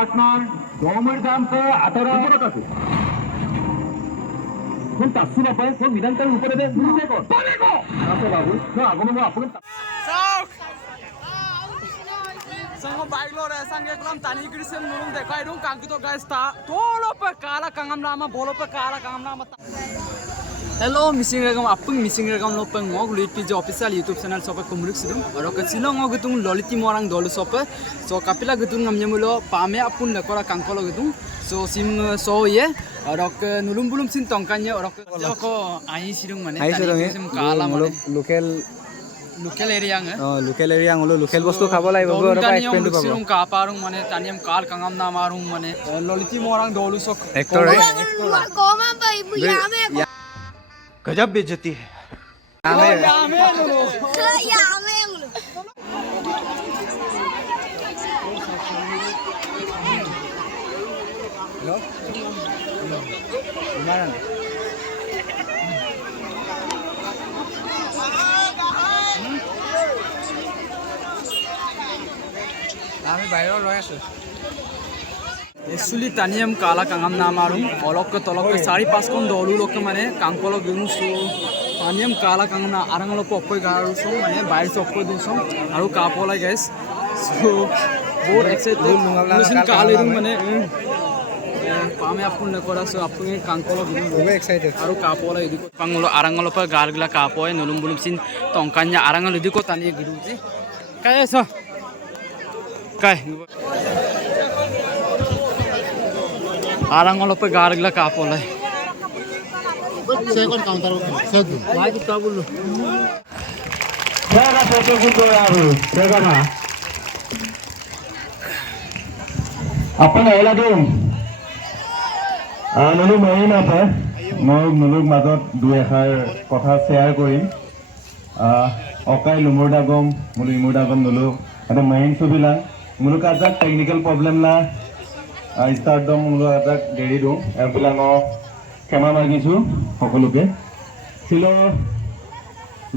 partner, Gomer Damka, Atara. Kung taksi na pa, kung bilang tayo upare de, busi ko. Pare ko. Asa babu? No, ako mo ako. Sango bailo re sange klam tani krisem nulung dekai dong kangki to guys ta tolo pe kala kangam nama bolo pe kala kangam nama hello missing regam apung missing regam lo peng ngog lead pj official youtube channel sopa kumruk sidum aro ka silong ngog tung loliti morang dolu sopa so kapila gutung ngamnyamulo pame apun lekora kangkolo gutung so sim so ye aro ka nulum bulum sin tongkanya aro ko ai sidung mane tani kala mane local area nge local area ngolo local bostu khabo laibo aro ka explain to sirung ka parung mane taniam kal kangam na marung mane loliti morang dolu sok actor Goma भाई यामे गजब बेइज्जती है यामे लो यामे hello मारन আমি বাইরে রয়ে আছি Actually taniam kala kangam na marum olok ke tolok ke sari pas kon dolu lok ke mane kangkolo gung so taniam kala kangam na arang lo pokoi garu so mane bair sokko du so aru kapola guys so बहुत excited lusin kala rum mane pame apun na kora so apun kangkolo gung very excited aru kapola idiko pangolo arang lo pa gargla kapoy nulum bulum sin tongkanya arang lo idiko tani gidu ji kaya so kai arang lo pe gargla kapola second counter satu भाई कितना बोलो Jaga foto kudo yaru. Jaga na. Apa na ela dum? Nulu mai na pa. Moi nulu mazot du ekhar kotha share korim. Okai lumurda gom, mulu imurda gom nulu. Ada main subila. Mulu kaza technical problem la. Start dom mulu ada deri dum. Epila no kema magisu. Hokoluke. Silo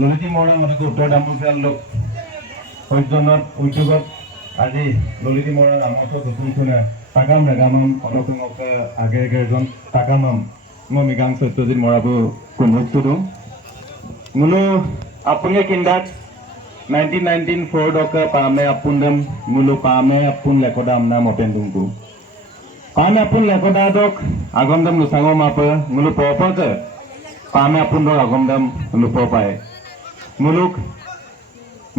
ললিতি মৰা মানে উত্তৰ দামপুৰ লোক সৈজনত উদ্যোগত আজি ললিতি মৰা নামতো নতুন শুনা টাকাম নাগামাম অলপক আগে আগে এজন টাকামাম মই মিগাং সত্যজিৎ মৰাবো কুমুকটো মুলো আপুনি কিন্দাত 1919 ফোর্ডক পামে আপুনদম মুলো পামে আপুন লেকডা আমনা মতেন্দুকু পামে আপুন লেকডা দক আগমদম নুসাঙ মাপ মুলো পপক পামে আপুন দক আগমদম লুপ পায় Muluk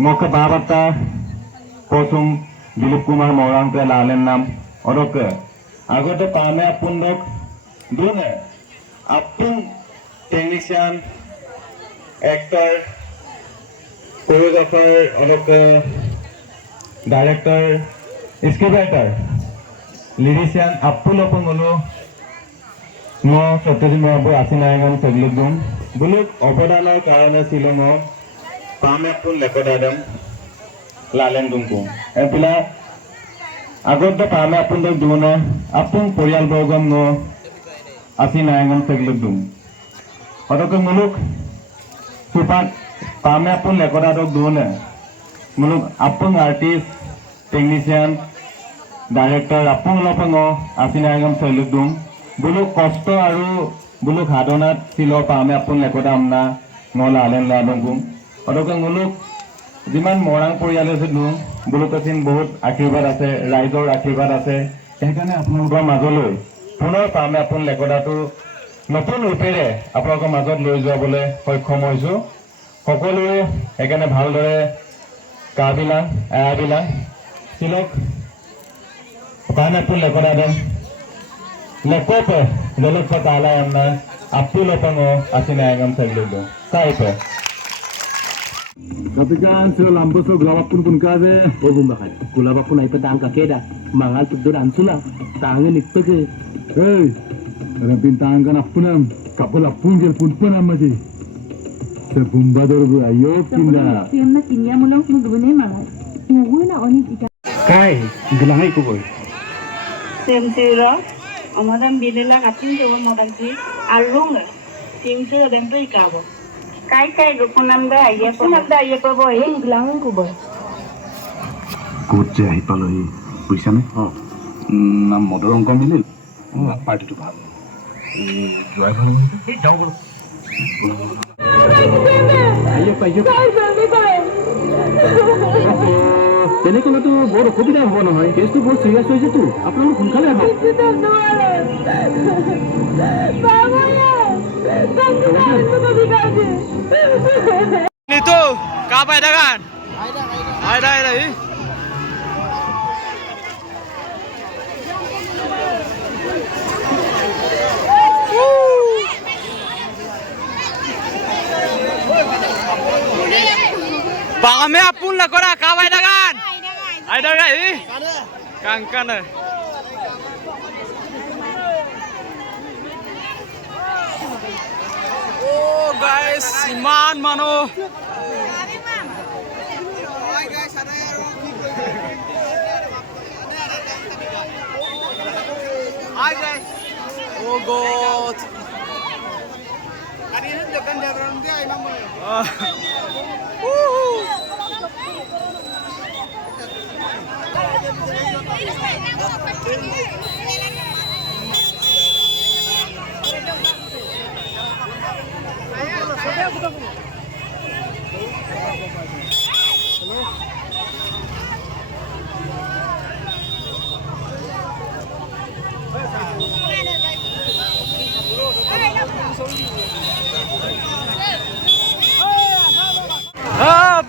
Moka Babata Kosum Dilip Kumar Morang ke Lalen Nam Orok Agote Pame Apundok Dune Apung Technician Actor Choreographer Orok Director Scriptwriter Lyrician Apulopangolo Mo Satyajit Mahabu Asinayangan Saglugum Buluk Opadana Karana Silomo Pame apun lekodadam lalen dungku. Epila agot da pame apun dok duna apun porial bogam no asinayangan segludum. Odok muluk supat pame apun lekodadok duna muluk apun artist technician director apun lopango asinayangan segludum. Buluk kosto aru buluk hadonat silo pame apun lekodam na no lalen ladungku. Odok muluk jiman morang পৰিয়াল আছে নু বুলুকচিন বহুত আশীৰ্বাদ আছে ৰাইজৰ আশীৰ্বাদ আছে সেইকাৰণে আপোনালোকৰ মাজলৈ পুনৰ পামে আপোন লেকডাটো নতুন ৰূপেৰে আপোনালোকৰ মাজত লৈ যাবলৈ সক্ষম হৈছো সকলোৱে সেইকাৰণে ভালদৰে কাবিলা আবিলা সিলক পামে আপোন লেকডাদম লেকপে জলক তালা আমনা আপুলপং আসিনায়গম সগলুদো কাইপে Kapikan sila lambos o gulab pun kaze o bumbakan. Gulab pun ay patang kakeda. Mangal pagdur ansula. Tangan ito ke. Hey, rabin tangan apunam. Kapal apun jel pun panam aja. Sa bumbador bu ayok kinda. Siam na kinya mo lang magubunay malay. Ngayon na oni tika. Kai gilangay ko boy Siam sila. Amadam binila katin jawa modal si alung. Siam sila dentro ikabo. Kai gukunan ba aye po nagda aye po boy Lang ko ba? Kutse ay paloy. Puisa na? নাম মধুৰংক মিলিল পাৰ্টিটো ভাল যোৱাই ভাল তেনেকলেতো বৰ অসুবিধা হ'ব নহয় কেছটো বৰ চিৰিয়াছ হৈছেতো আপোনালোক সোনকালে আহক Itu kapan ada kan? Ada. Bangame apun lah kora kapan ada kan? Ada kan ini? Kangkan. Oh guys, iman mano. Hi guys. Oh god. Hari ini depan jalan dia imam.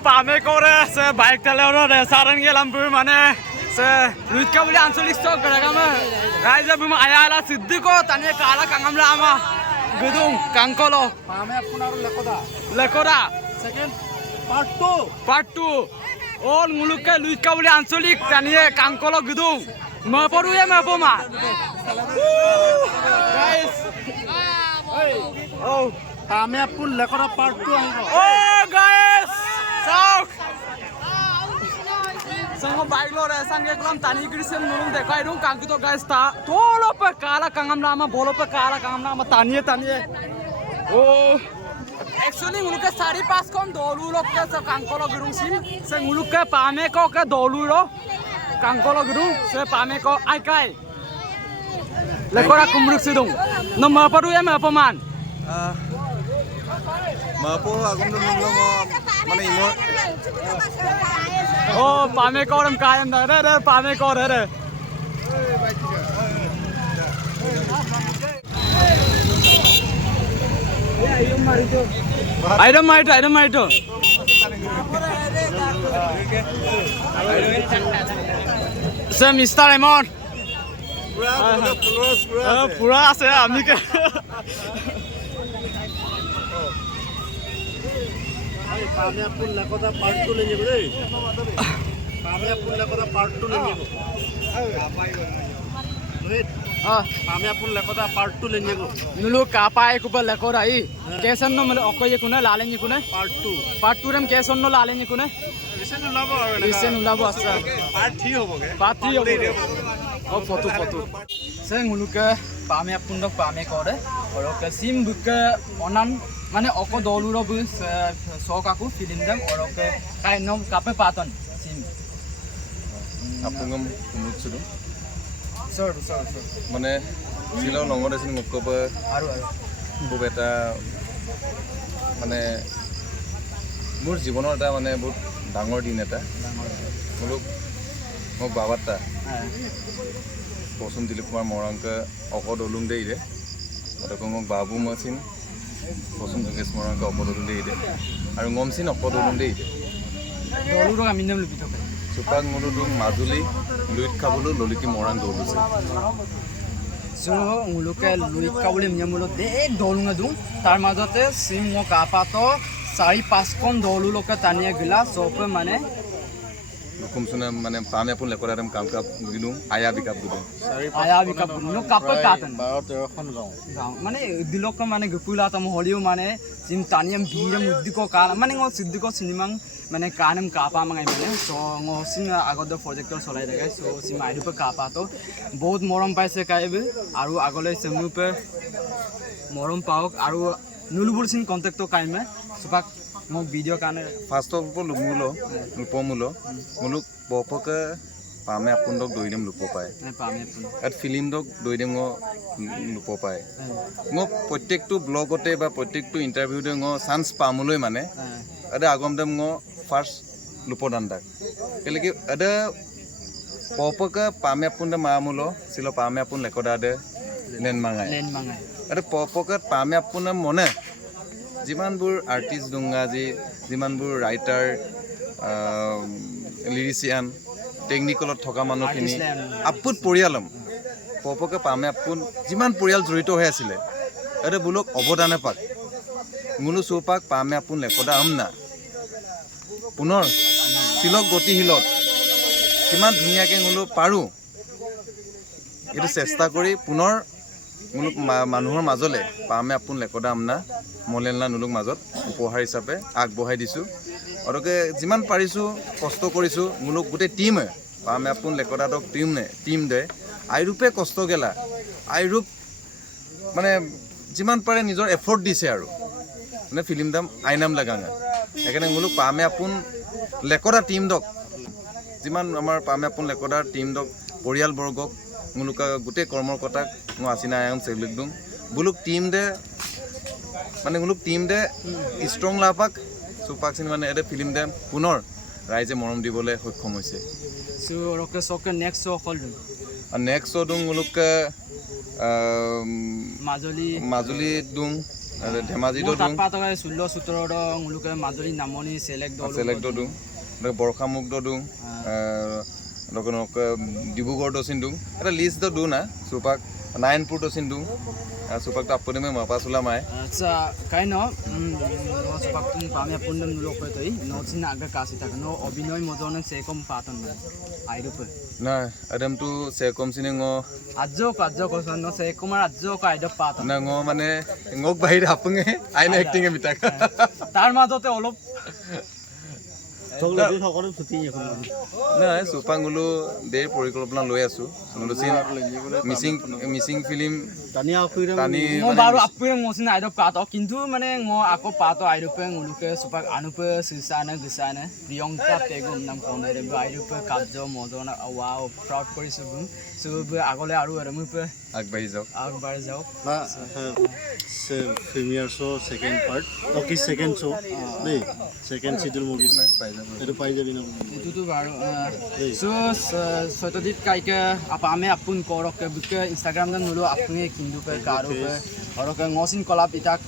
Pame kore se bike telero re saran gelam bu mane se luit ka boli ansolik stock karaga ma raija bu ma ayala siddiko tane kala kangamla ama gudung kangkolo পামে আপোনাৰ lekora second part 2 all mulukke luit ka boli ansolik tane kangkolo gudung maporu ya mapoma guys oh পামে আপোনাৰ লেকৰা part 2 আহিব oh guys Sauk. Sango baiglo re sange kulam tani krisen nulung dekai dong kangki to guys ta tolo pe kala kangam nama bolo pe kala kangam nama taniye oh actually muluke sari pas kon dolu lok ke se kangkolo gurung sim se muluke pame ko ke dolu ro kangkolo gurung se pame ko ai kai lekora kumruk sidung no ma paru ya ma paman Mapo agam dum lo mane imor oh pame ko ram kayam da re pame ko re item se Mr. Lemon pura ase ami ke পামে আপোনাৰ লেকৰা part 2 লৈ যাব দেই পামে আপোনাৰ লেকৰা part 2 লৈ যাব পামে আপোনাৰ লেকৰা part 2 লৈ যাব nulu kapai kuba lekora I kesan no male okoye kuna lalenye kuna part 2 ram kesan no lalenye kuna isen ulabo asa part 3 হ'বগে part 3 oh foto se nguluke pame apundok pame kore oro ke sim buke onan mane oko doluro bu sokaku film dem oro ke kainom kape paton sim apungam kumutsudu sir মানে সিলো নঙৰ আছিল মুকব aru খুব এটা মানে মোৰ জীৱনৰ এটা মানে বহুত ডাঙৰ দিন এটা মোক বাবাটা পছন্দ দিলীপ কুমাৰ মৰাংকে অকদ ওলুং দেই ৰে অতক মোক বাবু মাছিন পছন্দ যোগেশ মৰাংকে অকদ ওলুং দেই ৰে আৰু ngomsin অকদ ওলুং দেই ৰে doluro ami nem lubito সুপাং মুলুদুং Majuli Luit খাবলো ললিতি Morang দৌলুছে so nguluke luit kabule myamulo de dolunga dung tar majote sim mo kapato 4-5 kon doluloke taniya gila sope mane হুকুমসুনা মানে পামে আপন লেকৰাম কাম কাপ গিলু আয়া বিকাপ গুদু aya bika no kape katan 12-13খন গাঁও mane dilok mane gupula tam holiu mane sim taniyam biram uddiko kala mane ngo siddiko sinimang mane kanam kapa mangai mane so ngo sim agodo projector solai dagai so sim aidu pe kapa to bahut morom paise kaibe aru agole semu pe morom paok aru nulubul sin contact to kaime supak mo video kane first of all মুলো রূপমূলো মুলুক বপকে পামে আপুন দক দৈ দিম loop পায় পামে আপুন আর film দক দৈ দিম loop পায় প্রত্যেকটো ব্লগতে বা প্রত্যেকটো ইন্টারভিউতে চান্স পামলৈ মানে এটা আগম দেম ফার্স্ট লুপদান্ডাক কেলেকি এটা পপকা পামে আপুন দে মামুলো ছিল পামে আপুন লেকদা দে লেন মাঙাই এটা পপকাত পামে আপুন মনে যিমানবোৰ আৰ্টিষ্ট দুংগাজি যিমানবোৰ ৰাইটাৰ লিৰিচিয়ান টেকনিকেলত থকা মানুহখিনি আপুত পৰিয়ালম পপকে পামে আপুন যিমান পৰিয়াল জড়িত হৈ আছিলে এটা বোলক অৱদানে পাক মুনু চৌপাক পামে আপুন লেকদা আমনা পুনৰ শিলক গতিশীলত কিমান ধুনীয়াকৈ বোলো পাৰোঁ এইটো চেষ্টা কৰি পুনৰ মুলুক মানুহৰ মাজলৈ পামে আপুন লেকদা আমনা মলেনলা নুলুক মাজত উপহাৰ হিচাপে আগবঢ়াই দিছোঁ অৰকে যিমান পাৰিছোঁ কষ্ট কৰিছোঁ মুলুক গোটেই টিমে পামে আপুন লেকদাদক টিম দে আইৰূপে কষ্ট গেলা আইৰূপ মানে যিমান পাৰে নিজৰ এফৰ্ট দিছে আৰু মানে ফিল্ম দাম আইনাম লাগাঙা সেইকাৰণে মুলুক পামে আপুন লেকদা টিম দক যিমান আমাৰ পামে আপুন লেকদাৰ টিম দক পৰিয়ালবৰ্গক মুলুক গোটেই কৰ্মকৰ্তাক মই আচিনা আয়ম চেলুক দিওঁ বুলুক টিম দে মানে মুলুক টিম দে ষ্ট্ৰং লাপাক চৌপাক চিনি মানে এটা ফিল্ম দে পুনৰ ৰাইজে মৰম দিবলৈ সক্ষম হৈছে নেক্সট শ্ব' অকল আৰু নেক্সট শ্ব' দিওঁ মুলুক মাজুলী দিওঁ ধেমাজিতো দিওঁ 16-17 মাজুলী নামনি চেলেক্ট দিওঁ বৰ্ষামুগ্ধ দিওঁ ডিব্ৰুগড় দচিন দিওঁ এটা লিষ্ট দিওঁ না চৌপাক নাৰায়ণপুৰ দচিন দিওঁ চৌপাকটো আপুনি মই মাপা চোলা মায় আচ্ছা কাই ন চৌপাক তুমি পামে আপুন নুলক তই নচিন আগা কাছি থাকে ন অভিনয় মজন সেকম পাতন আইরূপ না আদমটো সেকম চিনে আজ্জ কসন ন সেকমার আজ্জ কাইদ পাতন না মানে ngok বাহিৰ আপুঙে আইনা এক্টিং এ মিটাক তাৰ মাজতে অলপ নাই চৌপাঙলো দেৰ পৰিকল্পনা লৈ আছোঁ Mising film baru apa yang ngosin ada pato kintu mana ngo aku pato air pe nguluke supak anu pe sisana gesana Priyanka pegum nam konere air pe kajo mojona wow proud kori sub agole aru aramu pe আগবাঢ়ি যাওক না premiere show second part okay second show দেই second schedule movie এটা পাই যাবি না itu baru so sotodit kaike apa ame apun korok ke buka Instagram dan nulu apun kindu pe karo pe orok ngosin kolab itak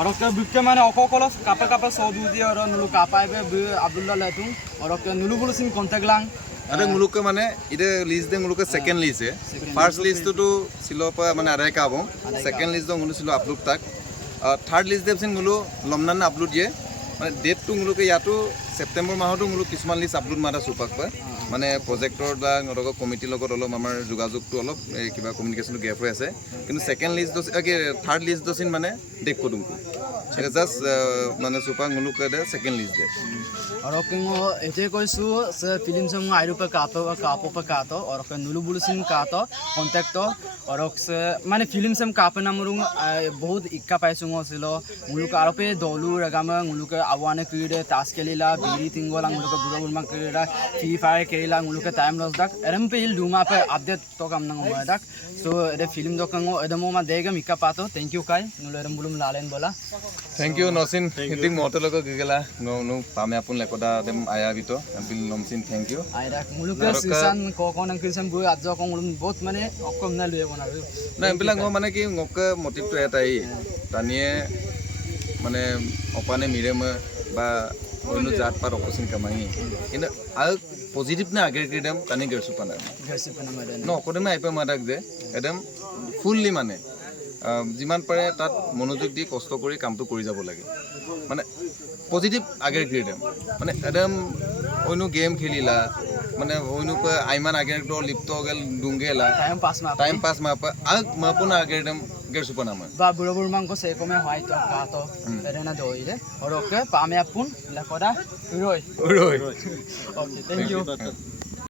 orok ke buka mana oko kolos kapa sodu dia orang nulu kapai be Abdullah latung orok nulu bulusin kontak lang ada muluk মানে এটা list দে মুলুকে second list first list তো সিলোপা মানে আড়াই কাবো second list দো মুলু সিলো upload তাক third list দেবছিন মুলু লমনান upload দিয়ে মানে date তো মুলুকে ইয়াতো সেপ্টেম্বৰ মাহতো মুলু কিছুমান লিস্ট আপলোড মাৰা চুপাক পা মানে প্ৰজেক্টৰ দা নৰক কমিটিৰ লগত অলপ আমাৰ যোগাযোগটো অলপ কিবা কমিউনিকেশ্যনটো গেপ হৈ আছে কিন্তু সেকেন্ড লিস্ট কি থার্ড লিস্ট দছিন মানে দেখ কদুম এটা জাস্ট মানে চুপাক মুলুকে দে second list De orok ngo ete koisu se film song airu pe kapo pe kato orok nulu bulusin kato contact to orok se mane film sem kape namurung bahut ikka paisungo silo muluka arope dolu ragama muluka awane kride tas kelila biri tingola muluka burabulma krida free fire kelila muluka time loss dak eram pe il duma pe update to kam nang dak so ede film dokango edamo ma dega mikka pato thank you kai nulu eram bulum lalen bola thank you nosin hiting motoloko gigela no pame apun lekota dem aya bito bil nomsin thank you aira muluka sisan ko nang krisan bu ajjo ko mulum বহুত মানে অকম না লয়ে বনা না এবিলাক মানে কি ngok motive to এটাই তানিয়ে মানে অপানে মিরেম বা অন্য জাত পার অপশন কামাই কিন্তু আর পজিটিভ না আগে ক্রিডম তানি গেরসু পানা মারে ন কোডমে আইপে মাদাক যে একদম ফুললি মানে যিমান পাৰে তাত মনোযোগ দি কষ্ট কৰি কামটো কৰি যাব লাগে মানে পজিটিভ আগেৰ ক্ৰিয়েটম মানে একদম অন্য গেম খেলিলা মানে অন্য আইমান আগেৰ তো লিপ্ত গেল ডুঙ্গেলা টাইম পাস মাপা আগ মাপনা আগেৰ একদম গেৰ সুপনা মা বা বুড়বুড় মাংকো সে কমে হয় তো কাতো এরেনা দইলে ওরকে পামে আপুন লেকোডা রই ওকে থ্যাংক ইউ